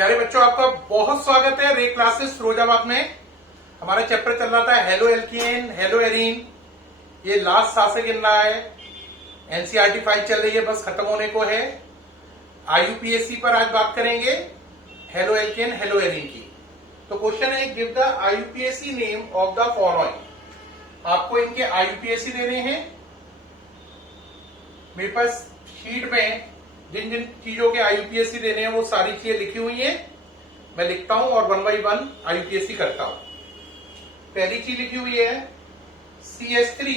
प्यारे बच्चों, आपका बहुत स्वागत है रे क्लासेस फिरोजाबाद में। हमारा चैप्टर चल रहा था हेलो एल्कीन, हेलो एरीन। ये लास्ट सा से गिन रहा है। एनसीईआरटी फाइल चल रही है, बस खत्म होने को है। आईयूपीएससी पर आज बात करेंगे हेलो एल्कीन, हेलो एरीन की। तो क्वेश्चन है, give the आईयूपीएससी name of the following. आपको इनके आईयूपीएससी देने हैं। मेरे पास शीट में जिन जिन चीजों के आईयूपीएससी देने हैं वो सारी चीजें लिखी हुई हैं। मैं लिखता हूं और 1 बाय 1 आईयूपीएससी करता हूं। पहली चीज लिखी हुई है CH3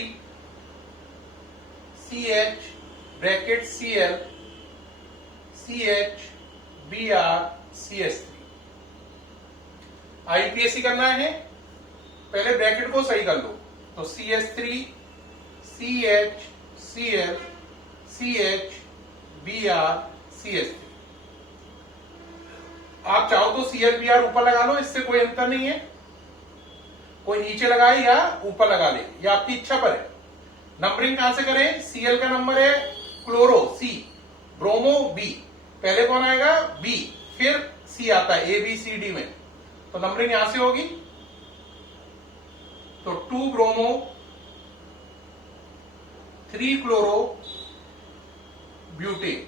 CH bracket Cl CH Br CH3। आईयूपीएससी करना है, पहले ब्रैकेट को सही कर लो। तो CH3 CH Cl CH Br CH3। आप चाहो तो Cl Br ऊपर लगा लो, इससे कोई अंतर नहीं है। कोई नीचे लगाए या ऊपर लगा ले, ये आपकी इच्छा पर है। नंबरिंग कहां से करें? Cl का नंबर है क्लोरो C, ब्रोमो B। पहले कौन आएगा? B, फिर C आता है ABCD में। तो नंबरिंग यहां से होगी। तो 2 bromo 3 chloro butane,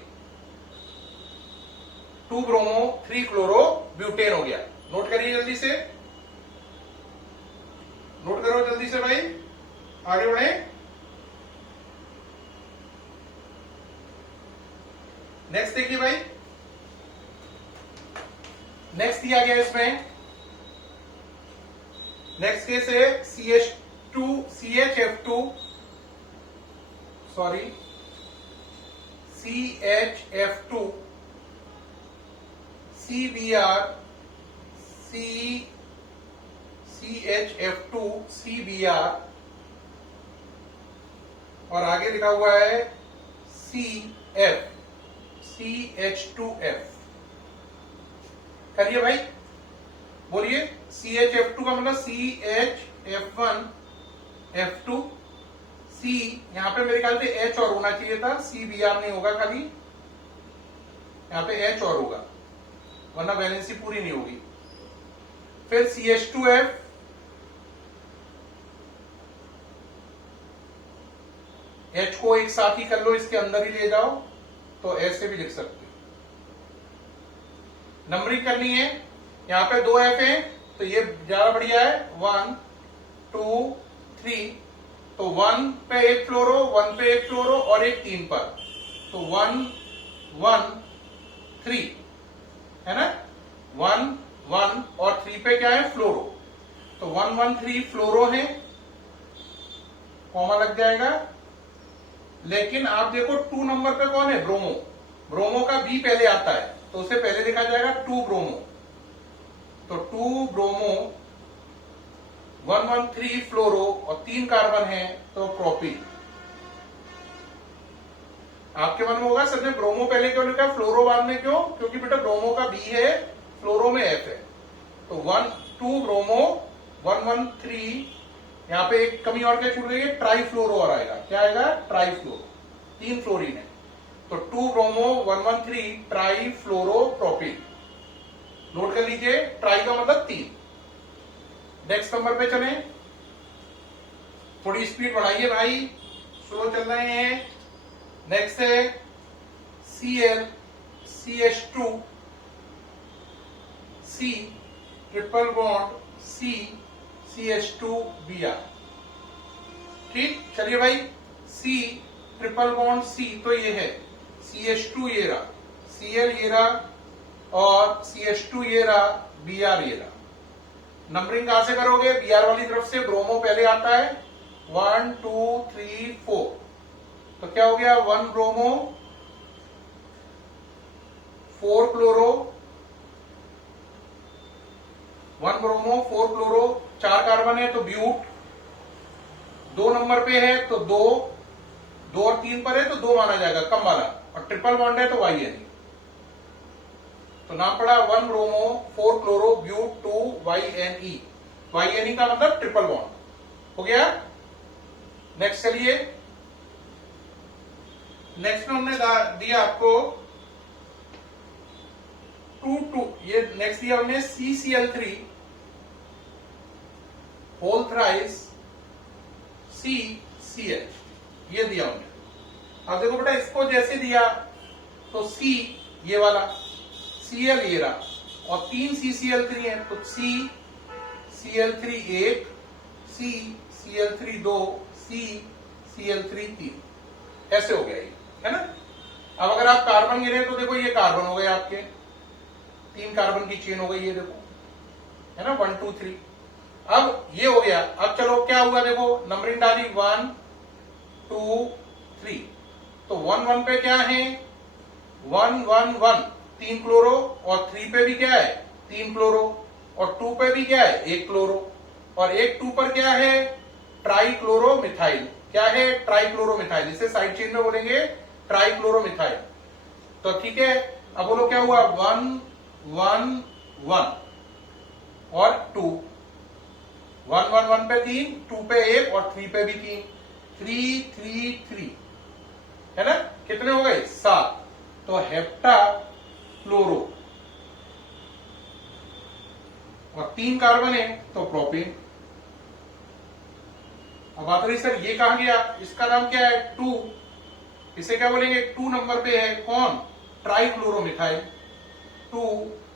2 bromo 3 chloro butane हो गया। नोट करिए जल्दी से, नोट करो जल्दी से भाई, आगे बढ़े। नेक्स्ट देखिए भाई, नेक्स्ट दिया गया इसमें। नेक्स्ट केस है CHF2 sorry CHF2 CBr CHF2 CBr और आगे लिखा हुआ है CF CH2F। करिए भाई, बोलिए। CHF2 का मतलब CHF1 F2 C, यहां पे मेरे ख्याल से H और होना चाहिए था, CBr नहीं होगा, खाली यहां पे H और होगा, वरना बैलेंसी पूरी नहीं होगी। फिर CH2F H को एक साथ ही कर लो, इसके अंदर ही ले जाओ, तो ऐसे भी लिख सकते हो। नंबरिंग करनी है, यहां पे 2 F है तो ये ज्यादा बढ़िया है। 1 2 3, तो 1 पे एक फ्लोरो, 1 पे एक फ्लोरो और एक 3 पर, तो 1 1 3 है ना। 1 1 और 3 पे क्या है? फ्लोरो। तो 1 1 3 फ्लोरो है, कॉमा लग जाएगा। लेकिन आप देखो 2 नंबर पे कौन है? ब्रोमो। ब्रोमो का B पहले आता है, तो उसे पहले लिखा जाएगा 2 ब्रोमो। तो 2 ब्रोमो 1 1 3 फ्लोरो और 3 कार्बन है, तो प्रोपिल। आपके मन में होगा सर ने ब्रोमो पहले क्यों लिखा, फ्लोरो बाद में क्यों? क्योंकि बेटा ब्रोमो का B है, फ्लोरो में F है। तो 2 ब्रोमो 1 1 3, यहां पे एक कमी और क्या छूट गई है? ट्राई फ्लोरो और आएगा। क्या आएगा? ट्राई फ्लोरो, 3 फ्लोरीन है। तो 2 ब्रोमो 1 1 3 ट्राई फ्लोरो प्रोपिल। नोट कर लीजिए, ट्राई का मतलब 3। नेक्स्ट नंबर पे चलें, थोड़ी स्पीड बढ़ाइए भाई, स्लो चल रहे हैं। नेक्स्ट है Cl CH2 C triple bond C CH2 Br। ठीक, चलिए भाई। C ट्रिपल बॉन्ड C, तो ये है CH2 ये रहा, Cl ये रहा और CH2 ये रहा, Br ये रहा। नंबरिंग कहां से करोगे? Br वाली तरफ से। ब्रोमो पहले आता है, 1 2 3 4, तो क्या हो गया? 1 bromo 4 chloro, 1 bromo 4 chloro, 4 carbon है तो ब्यूट। 2 नंबर पे है तो 2 2 और 3 पर है तो 2 माना जाएगा, कम वाला। और ट्रिपल बॉन्ड है तो YN, तो नाम पड़ा 1 bromo 4 chloro but 2 YNE। YNE का मतलब ट्रिपल बॉन्ड हो गया। नेक्स्ट चलिए, नेक्स्ट में हमने दिया आपको 2 ये नेक्स्ट दिया हमने CCl3 होल थ्राइस CCl, ये दिया हमने। अब देखो बेटा इसको जैसे दिया तो C ये वाला, Cl ये रहा, और 3 CCl3 है तो CCl3 1, CCl3 2, CCl3 3, ऐसे हो गया ये, है ना। अब अगर आप कार्बन गिरे तो देखो ये कार्बन हो गए आपके, 3 कार्बन की चेन हो गई ये देखो, है ना, 1 2 3। अब ये हो गया। अब चलो क्या हुआ देखो, नंबरिंग डाली 1 2 3, तो 1 1 पे क्या है 1 1 1, 3 क्लोरो, और 3 पे भी क्या है 3 क्लोरो, और 2 पे भी क्या है 1 क्लोरो, और 2 पर क्या है ट्राइक्लोरोमिथाइल। क्या है ट्राइक्लोरोमिथाइल, इसे साइड चेन में बोलेंगे ट्राइक्लोरोमिथाइल। तो ठीक है, अब बोलो क्या हुआ 1 1 1 और 2, 1 1 1 पे 3, 2 पे 1 और 3 पे भी 3, 3 3 3, है ना। कितने हो गए 7। तो हेप्टा क्लोरो, और 3 कार्बन है तो प्रोपेन। अब बात रही सर ये कहां गया, इसका नाम क्या है 2, इसे क्या बोलेंगे 2 नंबर पे है कौन ट्राइक्लोरोमिथाइल, 2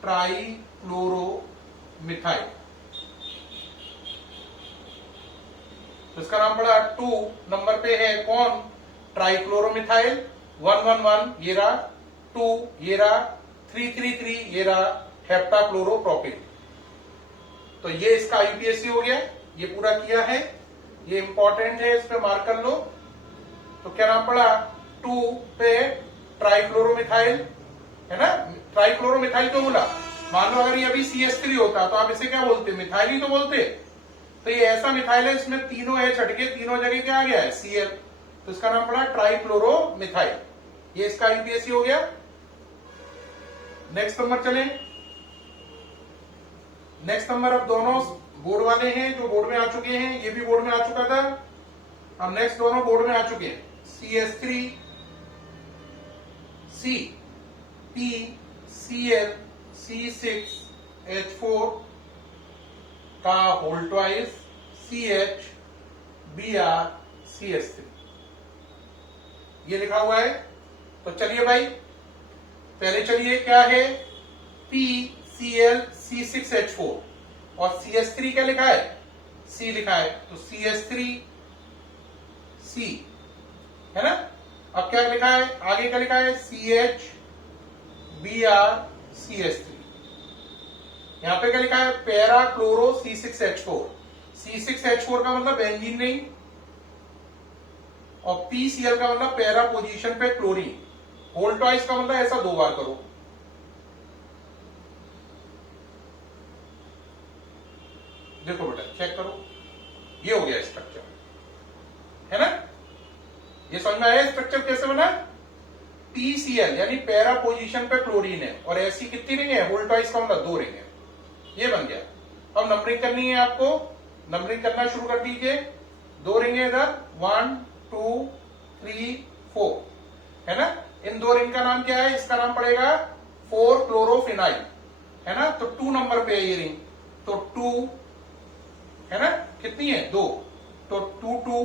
ट्राइक्लोरोमिथाइल, तो इसका नाम पड़ा 2 नंबर पे है कौन ट्राइक्लोरोमिथाइल। 1 1 1 ये रहा, 2 ये रहा, 3 3 3 ये रहा हेप्टाक्लोरोप्रोपिन। तो ये इसका आईपीएससी हो गया, ये पूरा किया है, ये इंपॉर्टेंट है, इस पे मार्क कर लो। तो क्या नाम पड़ा 2 पे ट्राइक्लोरोमिथाइल, है ना। ट्राइक्लोरोमिथाइल क्यों बोला, मान लो अगर ये अभी CH3 होता तो आप इसे क्या बोलते, मिथाइल ही तो बोलते। तो ये ऐसा मिथाइल है इसमें तीनों H हटके तीनों जगह क्या आ गया है Cl, तो इसका नाम पड़ा ट्राइक्लोरोमिथाइल। ये इसका आईपीएससी हो गया। नेक्स्ट नंबर चलें, नेक्स्ट नंबर अब दोनों बोर्ड वाले हैं जो बोर्ड में आ चुके हैं, ये भी बोर्ड में आ चुका था। अब नेक्स्ट दोनों बोर्ड में आ चुके हैं, CH3 C P Cl C6H4 का whole twice CH Br CH3, ये लिखा हुआ है। तो चलिए भाई पहले चलिए क्या है PCl C6H4 और CH3 क्या लिखा है C लिखा है, तो CH3 C, है ना। अब क्या लिखा है आगे, क्या लिखा है CH Br CH3, यहां पे क्या लिखा है पैरा क्लोरो C6H4, C6H4 का मतलब बेंजीन नहीं, और PCl का मतलब पैरा पोजीशन पे क्लोरीन, होल ट्वाइस का मतलब ऐसा 2 बार करो। देखो बेटा चेक करो, ये हो गया स्ट्रक्चर, है ना। ये समझ में आया स्ट्रक्चर कैसे बना, PCl यानी पैरा पोजीशन पे क्लोरीन है, और ऐसी कितनी रिंग है होल ट्वाइस का मतलब 2 रिंग है, ये बन गया। अब नंबरिंग करनी है आपको, नंबरिंग करना शुरू कर दीजिए। 2 रिंग है इधर 1 2 3 4, है ना। इन 2 रिंग का नाम क्या है, इसका नाम पड़ेगा 4 क्लोरोफिनाइल, है ना। तो 2 नंबर पे है ये रिंग, तो 2, है ना, कितनी है 2, तो 2 2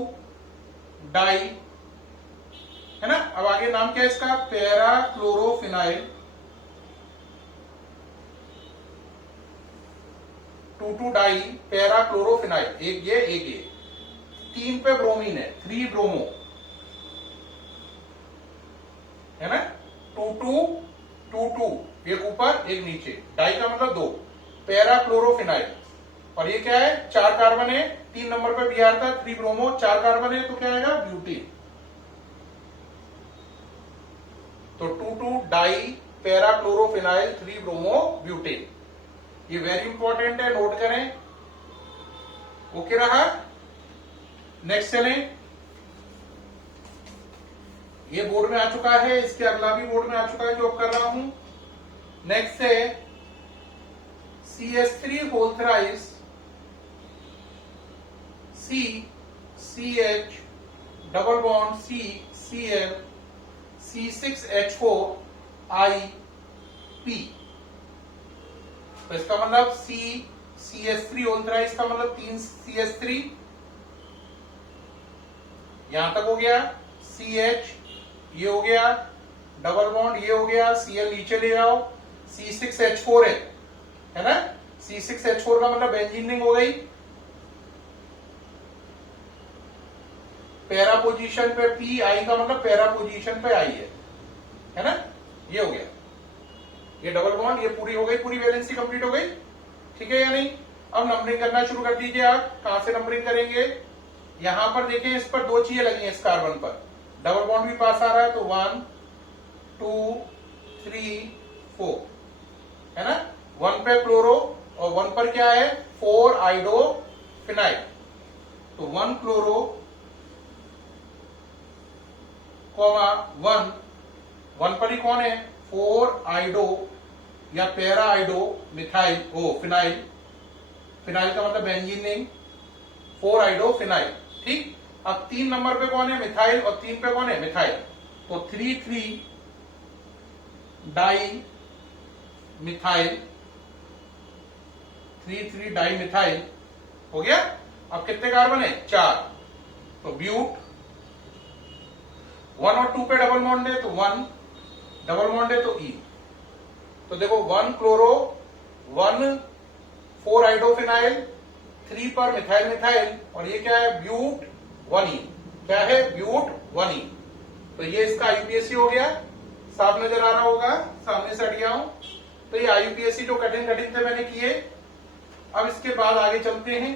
डाई, है ना। अब आगे नाम क्या है इसका para chlorophenyl, 2 2 di para chlorophenyl, एक ये एक ये। 3 पे ब्रोमीन है 3 ब्रोमो, है ना। 2 2 2 2, एक ऊपर एक नीचे, डाई का मतलब 2, पैरा क्लोरोफिनाइल। और ये क्या है 4 कार्बन है, 3 नंबर पे Br था, 3 ब्रोमो, 4 कार्बन है, तो क्या आएगा ब्यूटीन। तो 2 2 di para chlorophenyl 3 bromo butane, ये वेरी इंपॉर्टेंट है, नोट करें। ओके रहा। नेक्स्ट चलें, ये बोर्ड में आ चुका है, इसके अगला भी बोर्ड में आ चुका है जो अब कर रहा हूं। नेक्स्ट है CH3 whole thrice C CH double bond C Cl C6H4 I P, तो इसका मतलब CH3 होल थ्राइस का मतलब 3 CH3, यहां तक हो गया। CH ये हो गया, डबल बॉन्ड ये हो गया, Cl नीचे ले आओ, C6H4 है ना। C6H4 का मतलब बेंजीन रिंग हो गई। पैरा पोजीशन पे P, I का मतलब पैरा पोजीशन पे I है ना। ये हो गया, ये डबल बॉन्ड, ये पूरी हो गई, पूरी वैलेंसी कंप्लीट हो गई। ठीक है या नहीं। अब नंबरिंग करना शुरू कर दीजिए आप। कहां से नंबरिंग करेंगे? यहां पर देखें, इस पर 2 चीजें लगी हैं, इस कार्बन पर डबल बॉन्ड भी पास आ रहा है, तो 1 2 3 4 है ना। 1 पे क्लोरो और 1 पर क्या है, 4 आइडो फिनाइल। तो 1 क्लोरो कॉमा 1 पर ही कौन है, 4 आइडो या पैरा आइडो मिथाइल फिनाइल। फिनाइल का मतलब बेंजीन रिंग, 4 आइडो फिनाइल। ठीक। अब 3 नंबर पे कौन है, मिथाइल, और 3 पे कौन है, मिथाइल। तो 3 डाई मिथाइल, 3 डाई मिथाइल हो गया। अब कितने कार्बन है, 4। तो ब्यूट 1 और 2 पे डबल बॉन्ड है, तो 1 डबल बॉन्ड है, तो E। तो देखो 1 क्लोरो 1 4 आइडोफिनाइल, 3 पर मिथाइल मिथाइल, और ये क्या है, ब्यूट 1E। क्या है, ब्यूट 1E। तो ये इसका IUPAC हो गया। साफ नजर आ रहा होगा, सामने से हट गया हूं। तो ये IUPAC जो कठिन कठिन थे मैंने किए। अब इसके बाद आगे चलते हैं।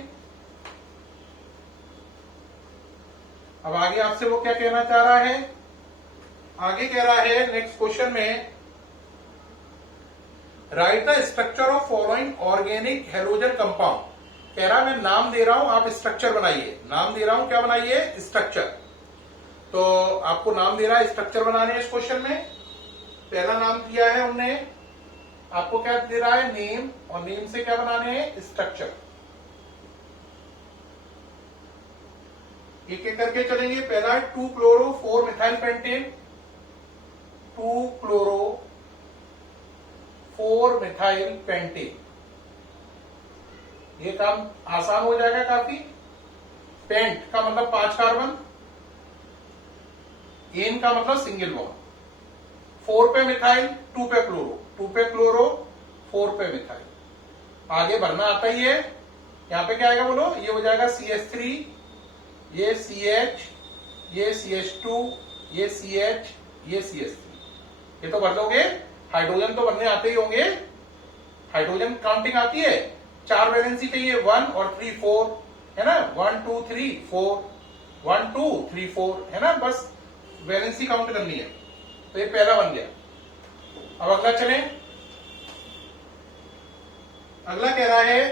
अब आगे आपसे वो क्या कहना चाह रहा है, आगे कह रहा है नेक्स्ट क्वेश्चन में, right the structure of following organic halogen compound. कह रहा मैं नाम दे रहा हूं, आप स्ट्रक्चर बनाइए। नाम दे रहा हूं, क्या बनाइए, स्ट्रक्चर। तो आपको नाम दे रहा है, स्ट्रक्चर बनाने इस क्वेश्चन में। पहला नाम दिया है हमने, आपको क्या दे रहा है, नेम, और नेम से क्या बनाने हैं, स्ट्रक्चर। एक एक करके चलेंगे। पहला है 2 chloro 4 methyl pentane, 2 chloro 4 methyl pentane. ये काम आसान हो जाएगा काफी। पेंट का मतलब 5 कार्बन, एन का मतलब सिंगल बॉन्ड। 4 पे मिथाइल, 2 पे क्लोरो, 2 पे क्लोरो 4 पे मिथाइल। आगे भरना आता ही है। यहां पे क्या आएगा बोलो, ये हो जाएगा CH3, ये CH, ये CH2, ये CH, ये CH3। ये तो भर दोगे। हाइड्रोजन तो बनने आते ही होंगे, हाइड्रोजन काउंटिंग आती है। 4 वैलेंसी चाहिए, 1 और 3 4 है ना, 1 2 3 4, 1 2 3 4 है ना, बस वैलेंसी काउंट करनी है। तो ये पहला बन गया। अब अगला चले। अगला कह रहा है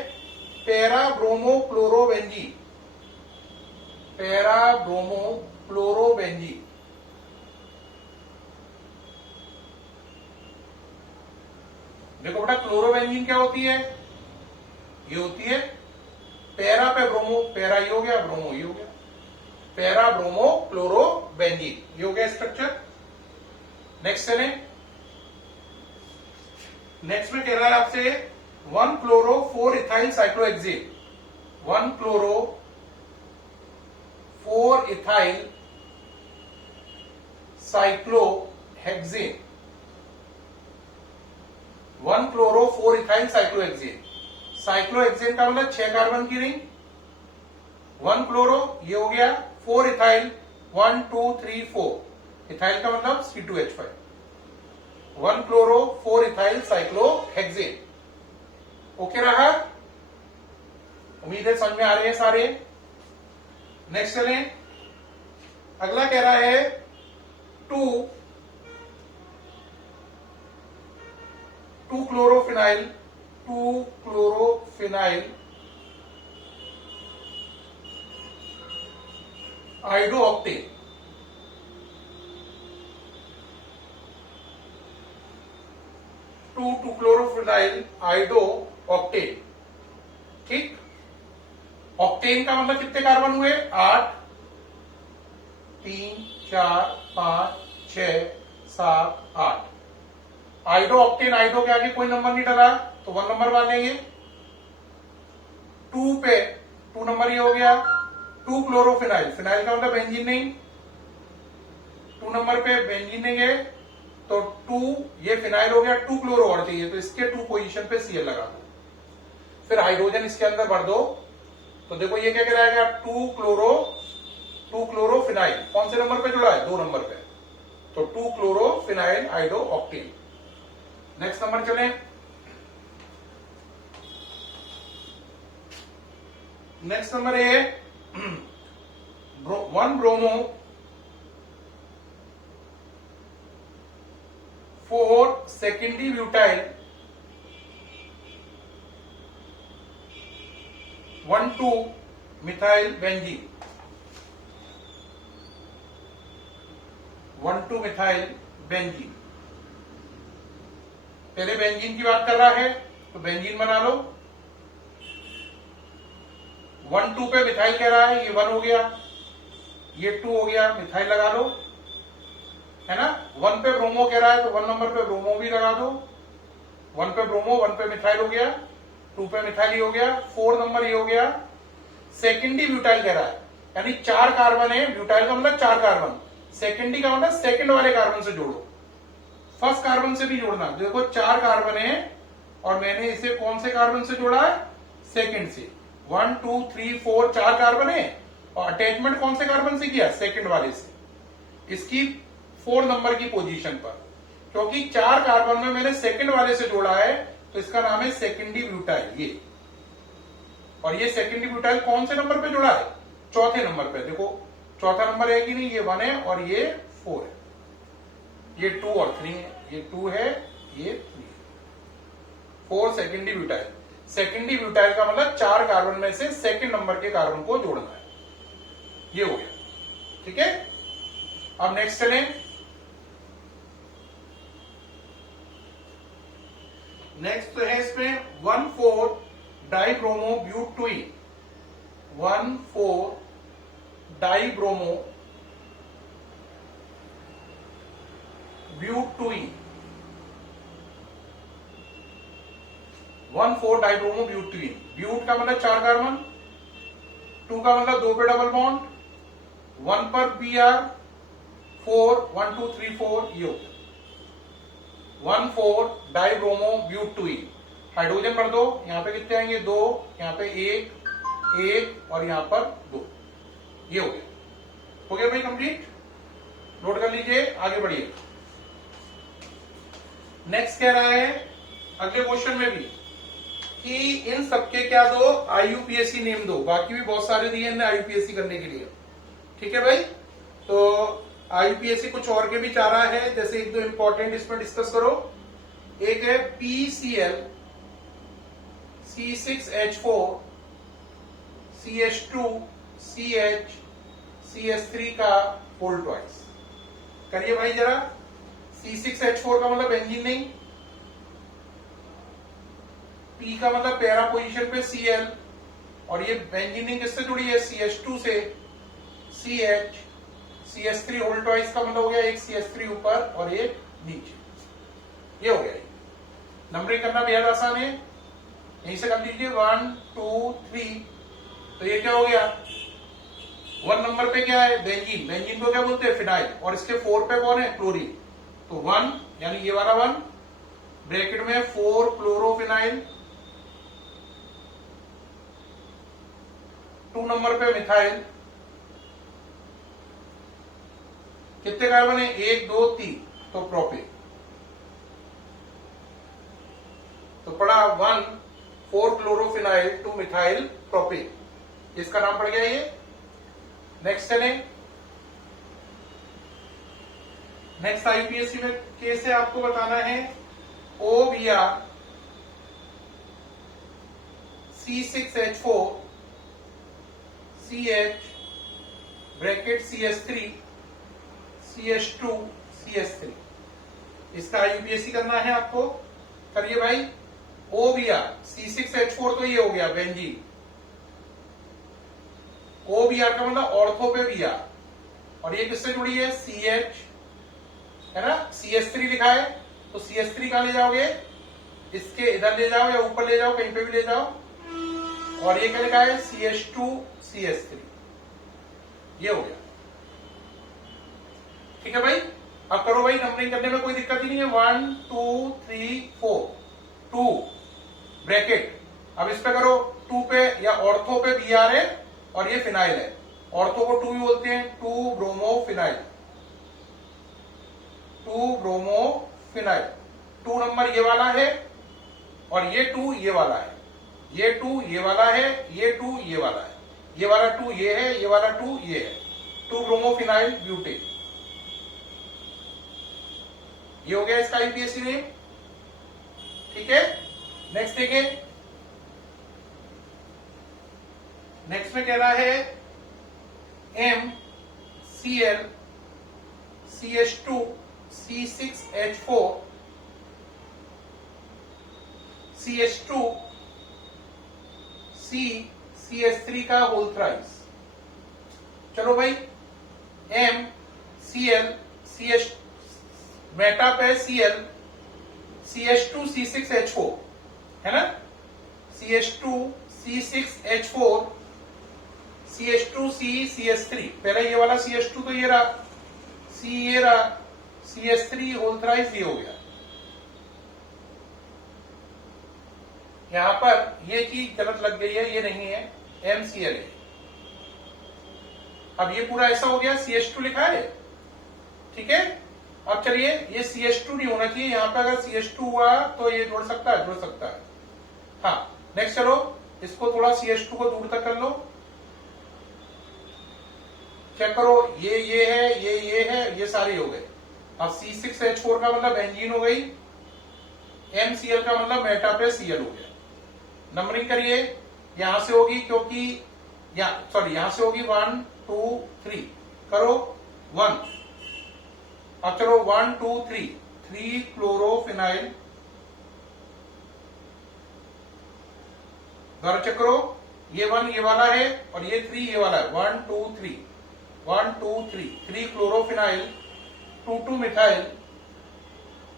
पैरा ब्रोमो क्लोरोबेंजी, पैरा ब्रोमो क्लोरोबेंजी। देखो बेटा, क्लोरोबेंजीन क्या होती है, ये होती है पैरा पे ब्रोमो, पैरा ये हो गया, ब्रोमो ये हो गया, पैरा ब्रोमो क्लोरोबेंजीन, ये हो गया स्ट्रक्चर। नेक्स्ट चले। नेक्स्ट में कह रहा है आपसे 1 chloro 4 ethyl cyclohexane, 1 chloro 4 ethyl cyclohexane, 1 chloro 4 ethyl cyclohexane. Cyclohexane का मतलब 6 कार्बन की रिंग, 1 क्लोरो ये हो गया, 4 इथाइल 1 2 3 4, इथाइल का मतलब C2H5, 1 chloro 4 ethyl cyclohexane. Okay रहा, उम्मीद है समझ में आ रहे हैं सारे। नेक्स्ट चलें। अगला कह रहा है 2 chlorophenyl, 2 chlorophenyl आइडो octane, 2 chlorophenyl आइडो octane. ठीक। ऑक्टेन का मतलब कितने कार्बन हुए, 8, 3 4 5 6 7 8। आइडो ऑक्टेन, आइडो के आगे कोई नंबर नहीं डला तो 1 नंबर मान लेंगे। 2 पे 2 नंबर ये हो गया। 2 क्लोरोफिनाइल, फिनाइल का मतलब बेंजीन नहीं, 2 नंबर पे बेंजीन नहीं है तो 2 ये फिनाइल हो गया। 2 क्लोरो और चाहिए तो इसके 2 पोजीशन पे Cl लगा दो, फिर हाइड्रोजन इसके अंदर भर दो। तो देखो ये क्या कहलाएगा, 2 क्लोरो फिनाइल। कौन से नंबर पे जुड़ा है, 2 नंबर पे, तो 2 chloro phenyl आइडो octane. Next number चले, नेक्स्ट नंबर है 1 bromo 4 secondary butyl 1,2 methyl benzene, 1,2 methyl benzene. पहले बेंजीन की बात कर रहा है तो बेंजीन बना लो। 1,2 पे मिथाइल कह रहा है, ये 1 हो गया, ये 2 हो गया, मिथाइल लगा लो, है ना। 1 पे ब्रोमो कह रहा है तो 1 नंबर पे ब्रोमो भी लगा दो। 1 पे ब्रोमो, 1 पे मिथाइल हो गया, 2 पे मिथाइल ही हो गया, 4 नंबर ये हो गया। सेकेंडरी ब्यूटाइल कह रहा है, यानी 4 कार्बन है, ब्यूटाइल का मतलब 4 कार्बन, सेकेंडरी का मतलब सेकंड वाले कार्बन से जोड़ो, फर्स्ट कार्बन से भी जोड़ना। देखो 4 कार्बन है और मैंने इसे कौन से कार्बन से जोड़ा है, सेकंड से। 1 2 3 4 4 कार्बन है और अटैचमेंट कौन से कार्बन से किया, सेकंड वाले से। इसकी 4 नंबर की पोजीशन पर, क्योंकि 4 कार्बन में मैंने सेकंड वाले से जोड़ा है तो इसका नाम है सेकेंडरी ब्यूटाइल ये। और ये सेकेंडरी ब्यूटाइल कौन से नंबर पे जुड़ा है, चौथे नंबर पे। देखो चौथा नंबर है कि नहीं, ये 1 है और ये 4 है, ये 2 और 3 है, ये 2 है, ये 3 है। 4 सेकेंडरी ब्यूटाइल। सेकेंडरी ब्यूटाइल का मतलब 4 कार्बन में से सेकंड नंबर के कार्बन को जोड़ना है, ये हो गया, ठीक है। अब नेक्स्ट चलें, नेक्स्ट तो है इसमें 1,4 डाइब्रोमो ब्यूटुइन, 1,4 डाइब्रोमो ब्यूटुइन, 1,4 डाइब्रोमो ब्यूटुइन। ब्यूट का मतलब 4 कार्बन, 2 का मतलब 2 पे डबल बॉन्ड, 1 पर Br, 4 1 2 3 4 ये होता है 1,4 डाइब्रोमो ब्यूटुइन। हाइड्रोजन भर दो, यहां पे कितने आएंगे, 2, यहां पे 1 और यहां पर 2, ये हो गया भाई कंप्लीट। नोट कर लीजिए, आगे बढ़िए। नेक्स्ट कह रहा है अगले क्वेश्चन में भी कि इन सबके क्या दो, आईयूपीएसी नेम दो। बाकी भी बहुत सारे दिए इन्हें आईयूपीएसी करने के लिए, ठीक है भाई। तो आईयूपीएसी कुछ और के भी चाह रहा है, जैसे 1-2 इंपॉर्टेंट इसमें डिस्कस करो। एक है PCl C6H4 CH2 CH CS3 का होल ट्वाइस। करिए भाई जरा। C6H4 का मतलब बेंजीन नहीं, P का मतलब पैरा पोजीशन पे Cl, और ये बेंजीनिंग किससे जुड़ी है, CH2 से, CH CS3 होल ट्वाइस का मतलब हो गया एक CS3 ऊपर और एक नीचे, ये हो गया। नंबरिंग करना बेहद आसान है, यहीं से कर लीजिए 1 2 3। तो ये क्या हो गया, 1 नंबर पे क्या है, बेंजीन, बेंजीन को क्या बोलते हैं, फिनाइल, और इसके 4 पे कौन है, क्लोरीन। तो 1 यानी ये वाला 1 ब्रैकेट में 4 क्लोरोफिनाइल, 2 नंबर पे मिथाइल, कितने कार्बन है, 1 2 3, तो प्रोपेन। तो पड़ा 1 4 क्लोरोफिनाइल 2 मिथाइल प्रोपेन, इसका नाम पड़ गया ये। नेक्स्ट चले, नेक्स्ट आईपीएससी में केस है, आपको बताना है OBr C6H4 CH bracket CS3 CH2 CS3, इसका आईयूपीएसी करना है आपको। करिए भाई। OBr C6H4 तो ये हो गया बेंजीन, OBr का मतलब ऑर्थो पे Br, और ये किससे जुड़ी है, CH, है ना, CS3 लिखा है, तो CH3 कहां ले जाओगे, इसके इधर ले जाओ या ऊपर ले जाओ, कहीं पे भी ले जाओ, और ये क्या लिखा है CH2 CH3, ये हो गया। ठीक है भाई, अब करो भाई, नंबरिंग करने में कोई दिक्कत ही नहीं है। 1 2 3 4 2 ब्रैकेट। अब इस पे करो 2 पे या ऑर्थो पे Br है और ये फिनाइल है, ऑर्थो को 2 भी बोलते हैं, 2 bromo phenyl, 2 bromo phenyl. 2 number ये वाला है और ये 2 ये वाला है, ये 2 ये वाला है, ये 2 ये वाला है, ये वाला 2 ये है, ये वाला 2 ये है, 2 ब्रोमो फिनाइल ब्यूटेन। ये हो गया इसका आईपीएसी नेम। ठीक है, नेक्स्ट देखें। नेक्स्ट में कह रहा है MCl CH2 C6H4 CH2 CH3 का होल थ्राइस। चलो भाई, MCl CH मेटा पे Cl CH2 C6H4 है ना, CH2 C6H4 CH2 CH3। पहले ये वाला CH2 तो ये रहा, C ये रहा, CH3 होल थ्राइस ये हो गया। यहां पर ये चीज गलत लग गई है, ये नहीं है, MCl है। अब ये पूरा ऐसा हो गया, CH2 लिखा है। ठीक है, अब चलिए, ये CH2 नहीं होना चाहिए, यहां पर अगर CH2 हुआ तो ये जोड़ सकता है, जोड़ सकता है। हाँ, नेक्स्ट चलो, इसको थोड़ा CH2 को दूर तक कर लो, चेक करो, ये है, ये है, ये सारे हो गए। अब C6H4 का मतलब बेंजीन हो गई, MCl का मतलब मेटा पे Cl हो गया। नंबरिंग करिए, यहां से होगी क्योंकि यहां से होगी 1 2 3, करो 1। अब चलो 1 2 3, 3 क्लोरोफिनाइल, दोबारा चेक करो, ये 1 ये वाला है और ये 3 ये वाला है, 1 2 3 1 2 3, 3 क्लोरोफिनाइल, 2 2 मिथाइल,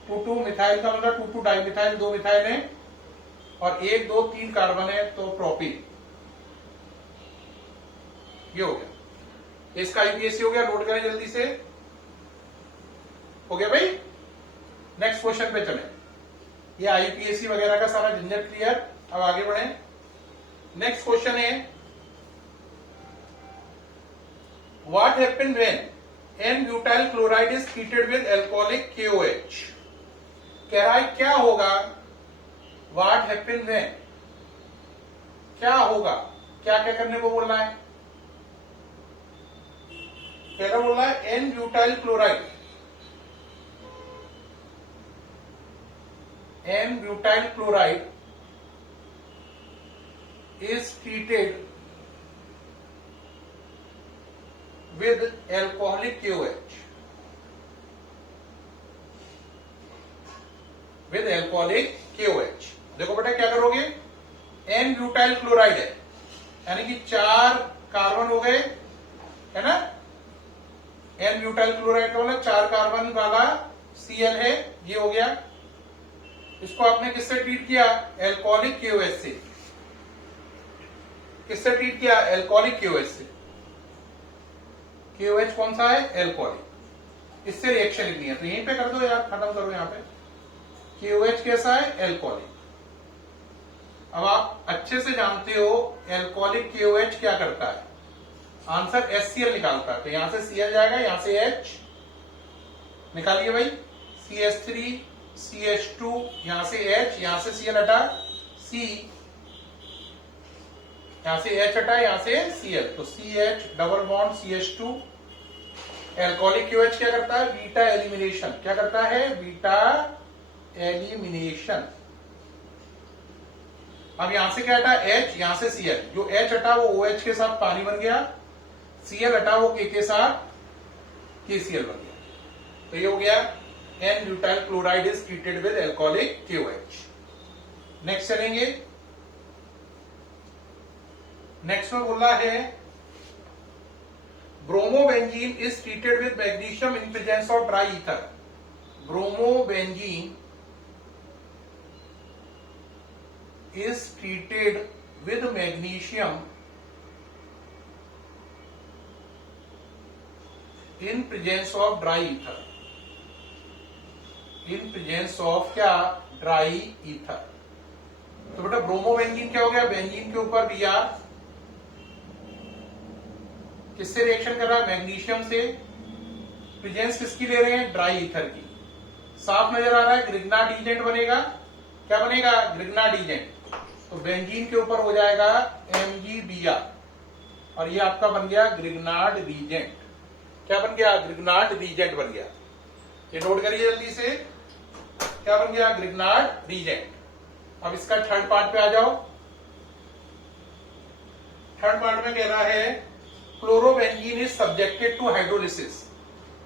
2 2 मिथाइल का मतलब 2 2 डाइमिथाइल, 2 मिथाइल है और 1 2 3 कार्बन है, तो प्रोपीन। ये हो गया, इसका आईपीएसी हो गया। नोट करें जल्दी से, हो गया भाई। नेक्स्ट क्वेश्चन पे चले, ये आईपीएसी वगैरह का सारा झंझट क्लियर। अब आगे बढ़े, नेक्स्ट क्वेश्चन है, what happen when N butyl chloride is treated with alcoholic KOH। कह रहा है क्या होगा, व्हाट हैपेन व्हेन, क्या होगा, क्या क्या करने को बोल रहा है, कह रहा बोल रहा है N butyl chloride, N butyl chloride is treated with alcoholic KOH, with alcoholic KOH। देखो बेटा क्या करोगे, N ब्यूटाइल क्लोराइड है, यानी कि 4 कार्बन हो गए, है ना, N ब्यूटाइल क्लोराइड का मतलब 4 कार्बन वाला Cl है, ये हो गया। इसको आपने किससे ट्रीट किया, एल्कोहलिक KOH से। किससे ट्रीट किया, एल्कोहलिक KOH से। KOH कौन सा है, एल्कोहलिक। इससे रिएक्शन लिखनी है तो यहीं पे कर दो यार, खत्म करो यहां पे। KOH कैसा है, एल्कोहलिक। अब आप अच्छे से जानते हो एल्कोहलिक KOH क्या करता है, आंसर HCl निकालता है। तो यहां से Cl जाएगा, यहां से H निकालिए भाई, CH3 CH2, यहां से H, यहां से Cl हटा, C, यहां से H हटा, यहां से Cl, तो CH double bond CH2। Alcoholic KOH क्या करता है, बीटा एलिमिनेशन। क्या करता है, बीटा एलिमिनेशन। अब यहां से क्या हटा, H, यहां से Cl, जो H हटा वो OH के साथ पानी बन गया, Cl हटा वो K के साथ KCl बन गया। तो ये हो गया N butyl chloride is treated with alcoholic KOH। Next चलेंगे, नेक्स्ट में बोला है bromobenzene is treated with magnesium in presence of dry ether. Bromobenzene is treated with magnesium in presence of dry ether. In presence of क्या? Dry ether. तो बेटा bromobenzene क्या हो गया? बेंजीन के ऊपर Br किससे रिएक्शन कर रहा है? मैग्नीशियम से। प्रेजेंस किसकी ले रहे हैं? ड्राई ईथर की। साफ नजर आ रहा है, ग्रिग्नार्ड एजेंट बनेगा। क्या बनेगा? Grignard agent. तो बेंजीन के ऊपर हो जाएगा MgBr और ये आपका बन गया ग्रिग्नार्ड रीजेंट। क्या बन गया? ग्रिग्नार्ड रीजेंट बन गया। ये नोट करिए जल्दी से, क्या बन गया? Grignard reagent. अब इसका थर्ड पार्ट पे आ जाओ। थर्ड पार्ट में कह रहा है chlorobenzene is subjected to hydrolysis,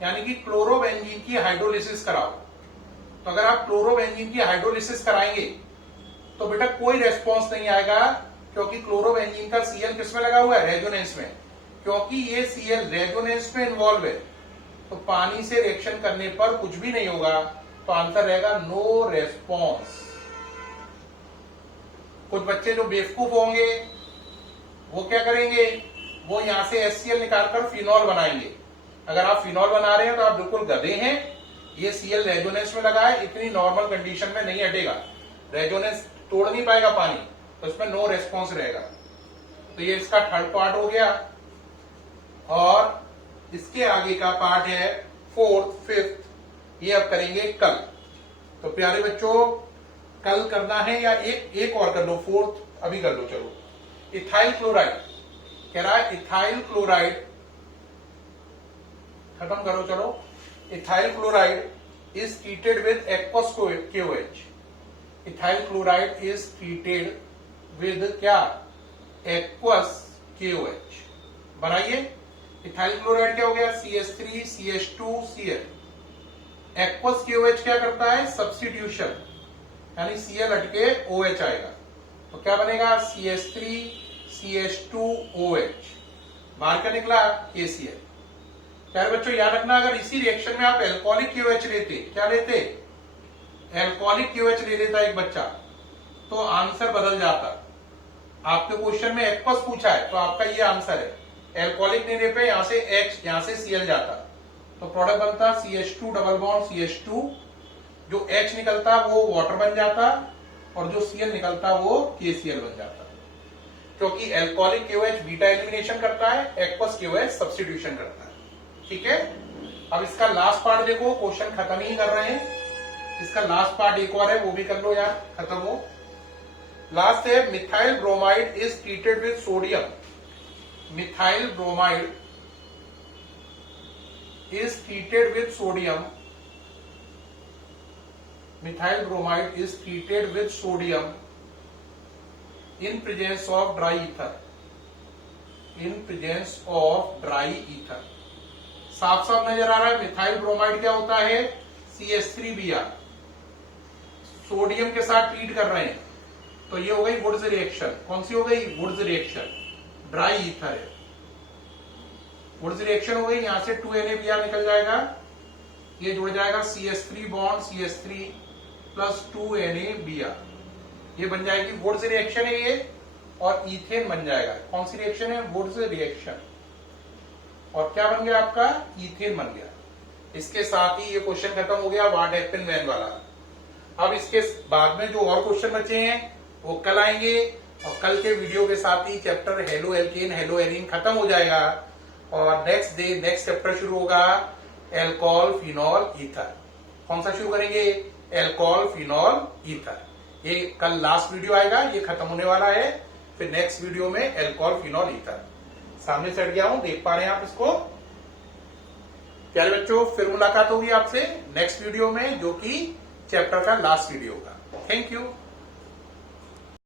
यानी कि क्लोरोबेंजीन की हाइड्रोलिसिस कराओ। तो अगर आप क्लोरोबेंजीन की हाइड्रोलिसिस कराएंगे तो बेटा कोई रेस्पॉन्स नहीं आएगा, क्योंकि क्लोरोबेंजीन का Cl किसमें लगा हुआ है? रेजोनेंस में। क्योंकि ये Cl रेजोनेंस में इन्वॉल्व है तो पानी से रिएक्शन करने पर कुछ भी नहीं होगा। तो आंसर रहेगा नो रेस्पॉन्स। कुछ बच्चे जो बेवकूफ होंगे वो क्या करेंगे? वो यहां से HCl निकालकर फिनॉल बनाएंगे। अगर आप फिनॉल बना रहे हैं तो आप बिल्कुल गधे हैं। ये Cl रेजोनेंस में लगा है, इतनी नॉर्मल कंडीशन में नहीं हटेगा, रेजोनेंस तोड़ नहीं पाएगा पानी, तो इसमें नो रेस्पॉन्स रहेगा। तो ये इसका थर्ड पार्ट हो गया। और इसके आगे का पार्ट है फोर्थ, फिफ्थ, ये अब करेंगे कल। तो प्यारे बच्चों कल करना है या एक और कर लो, फोर्थ अभी कर लो। चलो, इथाइल क्लोराइड कह रहा है, इथाइल क्लोराइड खत्म करो। चलो, ethyl chloride is treated with aqueous KOH। Ethyl chloride is treated with क्या? Aqueous KOH। बनाइए। इथाइल क्लोराइड क्या हो गया? CH3 CH2 Cl। Aqueous KOH क्या करता है? सब्स्टिट्यूशन, यानी Cl हटके OH आएगा। तो क्या बनेगा? CH3 CH2OH। बाहर क्या निकला? KCl। प्यारे बच्चों याद रखना, अगर इसी रिएक्शन में आप एल्कोहलिक KOH लेते, क्या लेते? एल्कोहलिक KOH ले लेता एक बच्चा, तो आंसर बदल जाता। आपके क्वेश्चन में एक्वस पूछा है तो आपका ये आंसर है। एल्कोहलिक नहीं ले पे, यहां से H, यहां से Cl जाता, तो प्रोडक्ट बनता CH2 डबल बॉन्ड CH2। जो H निकलता वो वाटर बन जाता और जो Cl निकलता वो KCl बन जाता। क्योंकि एल्कोहलिक KOH बीटा एलिमिनेशन करता है, एक्वस KOH सब्स्टिट्यूशन करता है। ठीक है। अब इसका लास्ट पार्ट देखो, क्वेश्चन खत्म ही कर रहे हैं। इसका लास्ट पार्ट एक और है, वो भी कर लो यार, खत्म हो। लास्ट है methyl bromide is treated with sodium. Methyl bromide is treated with sodium. Methyl bromide is treated with sodium in presence of dry ether. In presence of dry ether. साफ साफ नजर आ रहा है मिथाइल ब्रोमाइड क्या होता है? CH3Br। Sodium के साथ ट्रीट कर रहे हैं तो ये हो गई वुड्स रिएक्शन। कौन सी हो गई? Wurtz reaction. ड्राई ईथर है, वुड्स रिएक्शन हो गई। यहां से 2NaBr निकल जाएगा, ये जुड़ जाएगा CH3 bond CH3 plus 2NaBr, ये बन जाएगी वुड्स रिएक्शन है ये, और ईथेन बन जाएगा। कौन सी रिएक्शन है? Wurtz reaction. और क्या बन गया आपका? ईथेन बन गया। इसके साथ ही ये क्वेश्चन खत्म हो गया, व्हाट हैपेंड व्हेन वाला। अब इसके बाद में जो और क्वेश्चन बचे हैं वो कल आएंगे, और कल के वीडियो के साथ ही chapter halo alkane halo arene खत्म हो जाएगा, और नेक्स्ट डे नेक्स्ट चैप्टर शुरू होगा एल्कोहल फिनॉल ईथर। कौन सा शुरू करेंगे? Alcohol phenol ether. ये कल लास्ट वीडियो आएगा, ये खत्म होने वाला है। फिर नेक्स्ट वीडियो में एल्कोहल फिनॉल ईथर। सामने से हट गया हूं, देख पा रहे हैं आप इसको? प्यारे बच्चों फिर मुलाकात होगी आपसे नेक्स्ट वीडियो में, जो कि चैप्टर का लास्ट वीडियो होगा। Thank you.